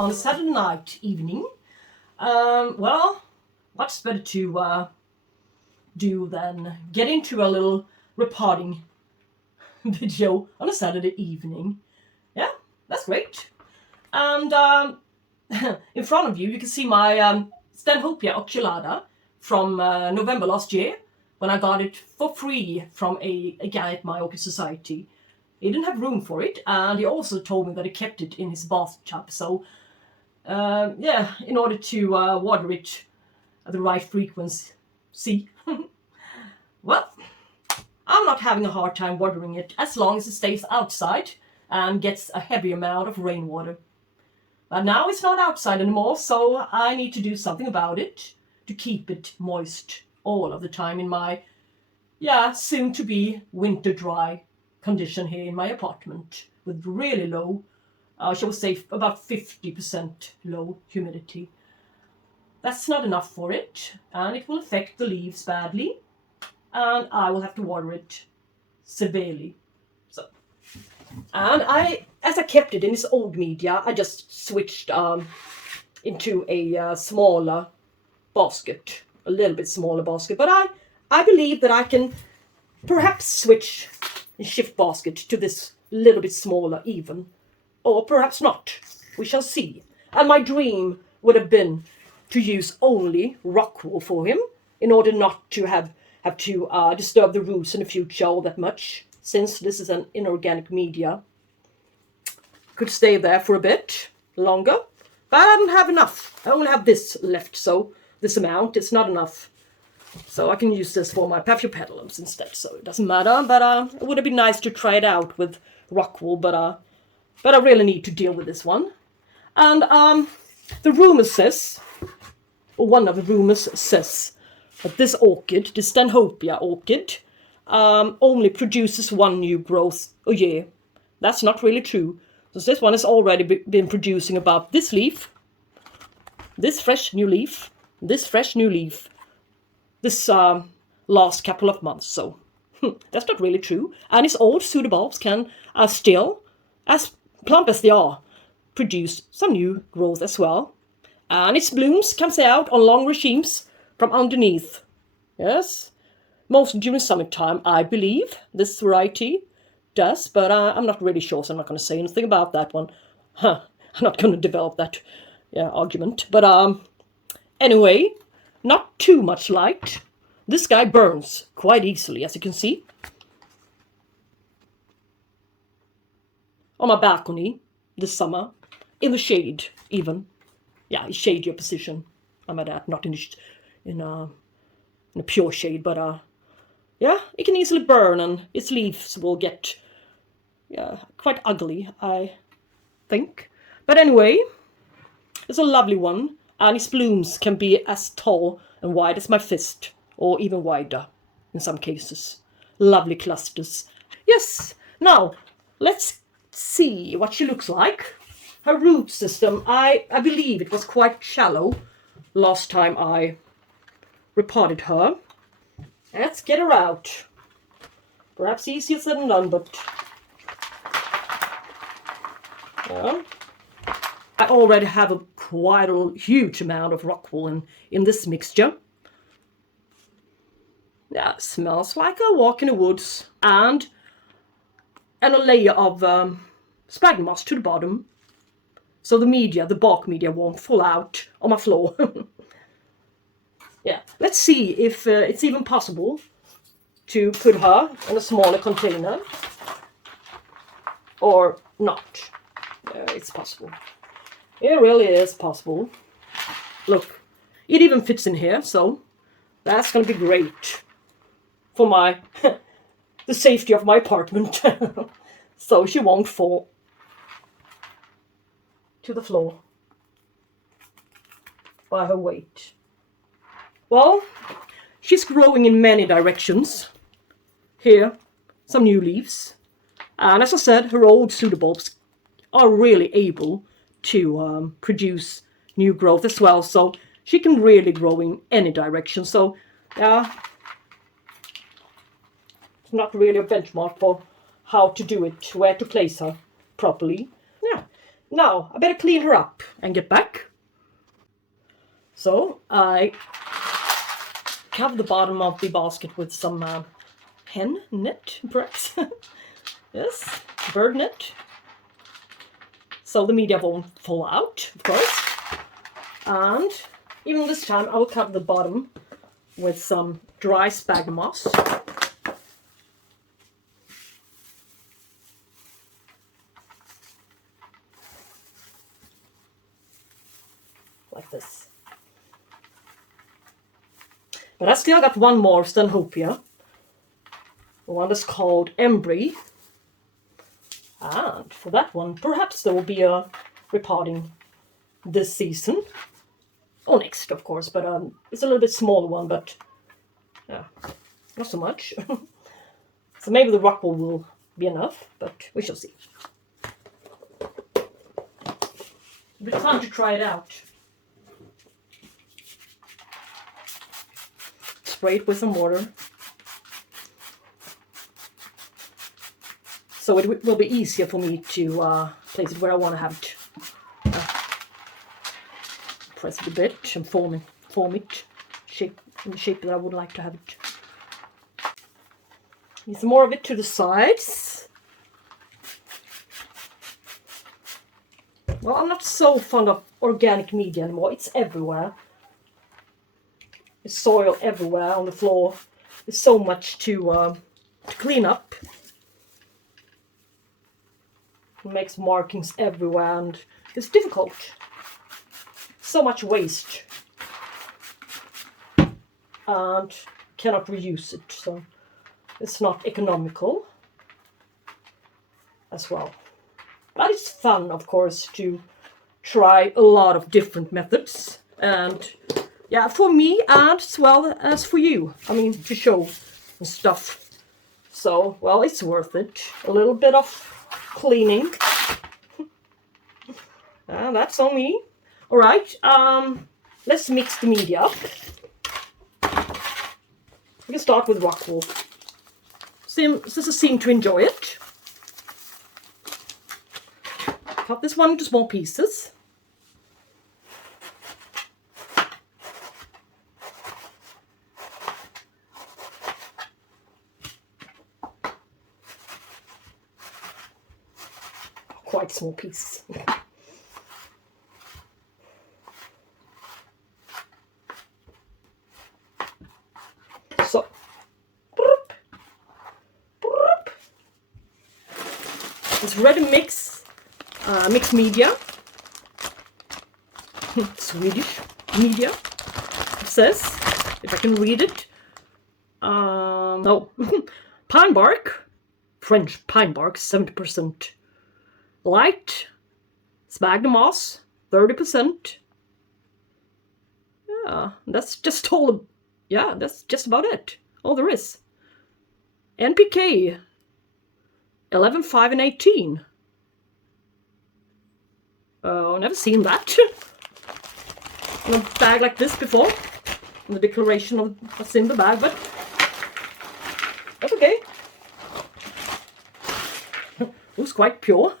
on a Saturday night evening. Well, what's better to do than get into a little repotting video on a Saturday evening. Yeah, that's great. And in front of you can see my Stanhopea Oculata from November last year, when I got it for free from a guy at my Orchid Society. He didn't have room for it, and he also told me that he kept it in his bathtub. So, yeah, in order to water it at the right frequency. Well, I'm not having a hard time watering it as long as it stays outside and gets a heavy amount of rainwater. But now it's not outside anymore, so I need to do something about it to keep it moist all of the time in my, soon-to-be winter dry condition here in my apartment with really low, shall we say about 50% low humidity. That's not enough for it, and it will affect the leaves badly, and I will have to water it severely. So, and as I kept it in this old media, I just switched into a smaller basket, a little bit smaller basket. But I believe that I can perhaps switch and shift basket to this little bit smaller even, or perhaps not. We shall see. And my dream would have been to use only rock wool for him, in order not to have to disturb the roots in the future all that much, since this is an inorganic media. Could stay there for a bit longer, but I don't have enough. I only have this left, so this amount is not enough. So I can use this for my paphiopedilums instead, so it doesn't matter. But it would have been nice to try it out with rock wool, but I really need to deal with this one. And the rumor says, or one of the rumors says, that this orchid, the Stanhopea orchid, only produces one new growth a year. That's not really true. So this one has already been producing about this leaf, this fresh new leaf, this fresh new leaf, this last couple of months. So that's not really true. And its old pseudobulbs can still, as plump as they are, produce some new growth as well. And its blooms comes out on long regimes from underneath. Yes, mostly during summertime, I believe this variety does, but I'm not really sure, so I'm not going to say anything about that one. I'm not going to develop that argument. But anyway, not too much light. This guy burns quite easily, as you can see. On my balcony this summer, in the shade even. Yeah, in shadier position. I'm at that, not in a pure shade, but yeah, it can easily burn, and its leaves will get quite ugly, I think. But anyway, it's a lovely one, and its blooms can be as tall and wide as my fist, or even wider in some cases. Lovely clusters. Yes, now let's see what she looks like. Her root system, I believe it was quite shallow last time I repotted her. Let's get her out. Perhaps easier said than done, but yeah. I already have quite a huge amount of rock wool in this mixture. Yeah, it smells like a walk in the woods, and a layer of sphagnum moss to the bottom, so the bark media won't fall out on my floor. Yeah, let's see if it's even possible to put her in a smaller container or not. It's possible. It really is possible. Look, it even fits in here, so that's going to be great for my the safety of my apartment. So she won't fall to the floor by her weight. Well, she's growing in many directions. Here, some new leaves. And as I said, her old pseudobulbs are really able to produce new growth as well. So she can really grow in any direction. So, yeah, it's not really a benchmark for how to do it, where to place her properly. Yeah, Now I better clean her up and get back. So I cover the bottom of the basket with some hen net, perhaps. Yes, bird net. So the media won't fall out, of course. And even this time I will cover the bottom with some dry sphagnum moss. Like this. But I still got one more Stanhopea. The one that's called Embry. And for that one, perhaps there will be a repotting this season. Or next, of course, but it's a little bit smaller one, but yeah, not so much. So maybe the rockwool will be enough, but we shall see. It'll be fun to try it out. Spray it with some water. So it will be easier for me to place it where I want to have it. Press it a bit and form it in the shape that I would like to have it. Need some more of it to the sides. Well, I'm not so fond of organic media anymore. It's everywhere. There's soil everywhere on the floor. There's so much to clean up. It makes markings everywhere and it's difficult. So much waste. And cannot reuse it, so it's not economical as well. But it's fun, of course, to try a lot of different methods. And yeah, for me and as well as for you. I mean, to show and stuff. So, well, it's worth it. A little bit of cleaning. And that's on me. All right, let's mix the media up. We can start with rockwool. Sisters seem to enjoy it. Cut this one into small pieces. Quite small pieces. So, it's ready mixed media. Swedish media, it says, if I can read it. No, pine bark, French pine bark, 70%. Light sphagnum moss, 30%. Yeah, that's just all. Yeah, that's just about it. All there is. NPK 11, 5, and 18. Oh, never seen that in a bag like this before. In the declaration of what's in the bag, but that's okay. Looks quite pure.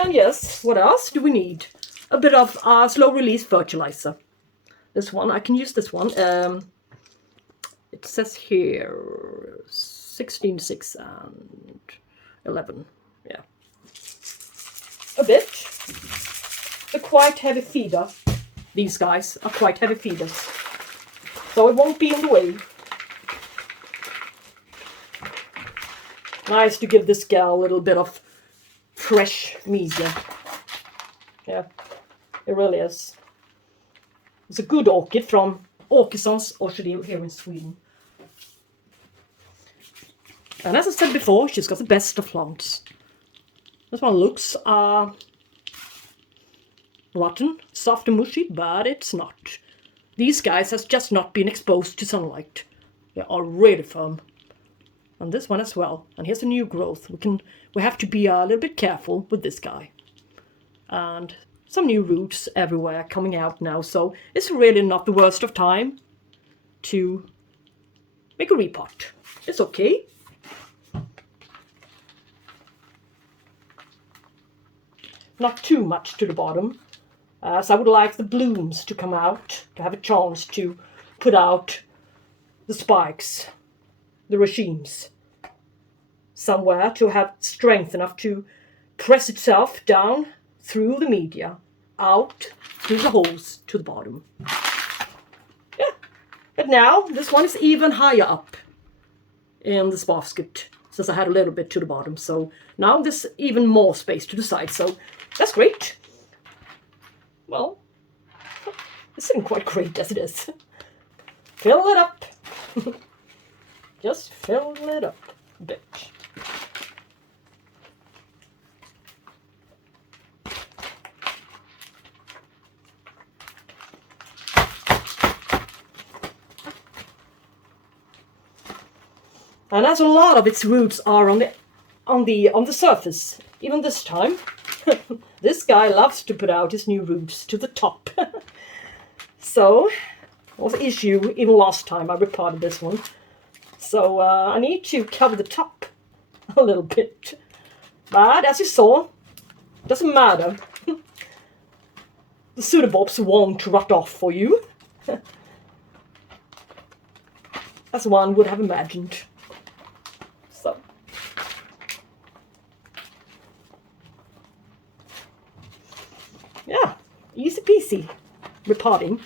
And yes, what else do we need? A bit of slow release fertilizer. This one, I can use this one. It says here 16, 6, and 11. Yeah. A bit. They're quite heavy feeder. These guys are quite heavy feeders. So it won't be in the way. Nice to give this gal a little bit of fresh media. Yeah, it really is. It's a good orchid from Åkessons Orchideer here in Sweden. And as I said before, she's got the best of plants. This one looks rotten, soft and mushy, but it's not. These guys has just not been exposed to sunlight. They are really firm. And this one as well. And here's a new growth. We have to be a little bit careful with this guy. And some new roots everywhere coming out now, so it's really not the worst of time to make a repot. It's okay. not too much to the bottom, as I would like the blooms to come out, to have a chance to put out the spikes, the racemes, somewhere to have strength enough to press itself down through the media, out through the holes to the bottom. Yeah, but now this one is even higher up in this basket, since I had a little bit to the bottom. So now there's even more space to the side, so that's great. Well, it's isn't quite great as it is. Fill it up. Just fill it up a bit. And as a lot of its roots are on the surface, even this time, this guy loves to put out his new roots to the top. So, was an issue even last time I repotted this one. So I need to cover the top a little bit. But as you saw, doesn't matter. The pseudobulbs won't rot off for you, as one would have imagined. So, yeah, easy peasy repotting.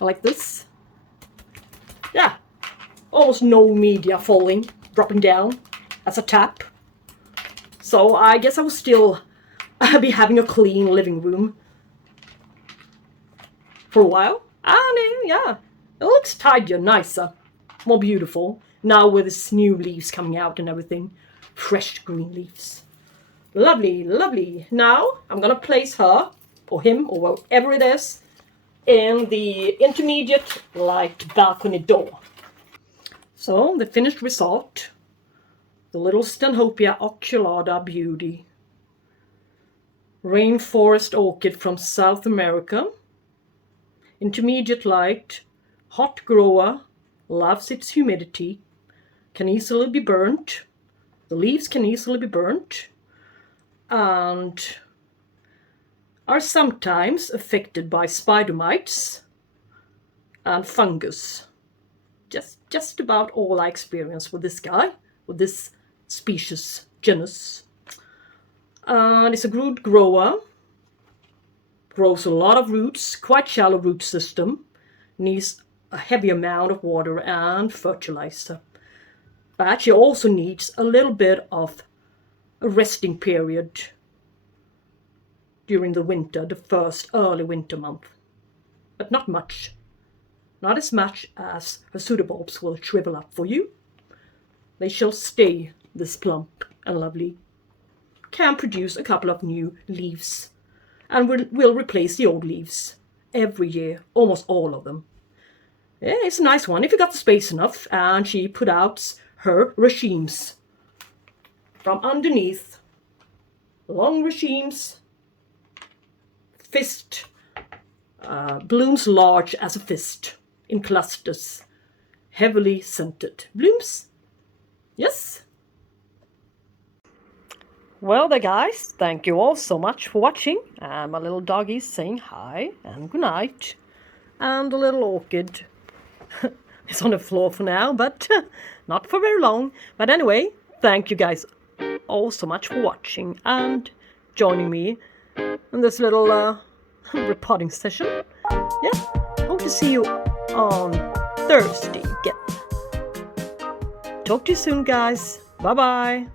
Like this. Yeah, almost no media falling, dropping down as a tap. So I guess I will still be having a clean living room for a while. And yeah, it looks tidier, nicer, more beautiful now with its new leaves coming out and everything. Fresh green leaves. Lovely, lovely. Now I'm gonna place her, or him, or whatever it is, in the intermediate light balcony door. So the finished result, the little Stanhopea Oculata beauty. Rainforest orchid from South America. Intermediate light, hot grower, loves its humidity, can easily be burnt. The leaves can easily be burnt and are sometimes affected by spider mites and fungus. Just about all I experience with this guy, with this species, genus. And it's a good grower, grows a lot of roots, quite shallow root system, needs a heavy amount of water and fertilizer. But she also needs a little bit of a resting period during the winter, the first early winter month. But not much. Not as much as her pseudobulbs will shrivel up for you. They shall stay this plump and lovely. Can produce a couple of new leaves and will replace the old leaves every year, almost all of them. Yeah, it's a nice one if you got the space enough. And she put out her racemes from underneath. Long racemes. Fist, blooms large as a fist, in clusters, heavily scented blooms. Yes. Well there guys, thank you all so much for watching. And my little doggies saying hi and good night. And the little orchid is on the floor for now, but not for very long. But anyway, thank you guys all so much for watching and joining me in this little repotting session. Yeah, hope to see you on Thursday again. Talk to you soon guys. Bye bye.